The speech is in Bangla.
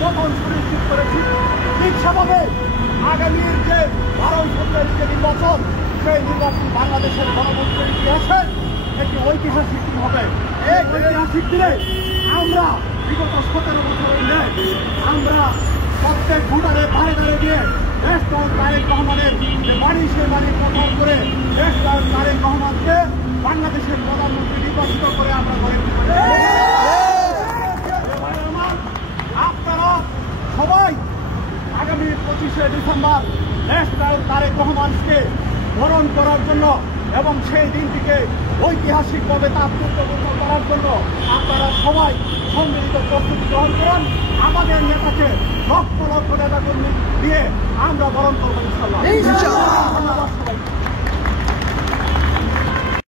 পতন সুনিশ্চিত করেছি। ঠিক সেভাবে আগামীর যে 12 ফেব্রুয়ারি যে নির্বাচন, সেই নির্বাচন বাংলাদেশের গণতন্ত্রের ইতিহাসে একটি ঐতিহাসিক দিন হবে। এই ঐতিহাসিক দিনে আমরা বিগত 17 বছরের ন্যায় আমরা প্রত্যেক ভোটারের ধারে ধারে গিয়ে দেশ নায়ক তারেক রহমানের বাড়ি সে বাড়ি প্রচার করে দেশ নায়ক তারেক রহমানকে বাংলাদেশের প্রধানমন্ত্রী নির্বাচিত করে আমরা ঘরে আপনারা সবাই আগামী 25শে ডিসেম্বর দেশ নায়ক তারেক রহমানকে বরণ করার জন্য এবং সেই দিনটিকে ঐতিহাসিকভাবে তাৎপর্যপূর্ণ করার জন্য আপনারা সবাই সম্মিলিত প্রস্তুতি গ্রহণ করুন। আমাদের নেতাকে লক্ষ লক্ষ নেতাকর্মী দিয়ে আমরা বরণ করবো ইনশাআল্লাহ। ধন্যবাদ সবাই।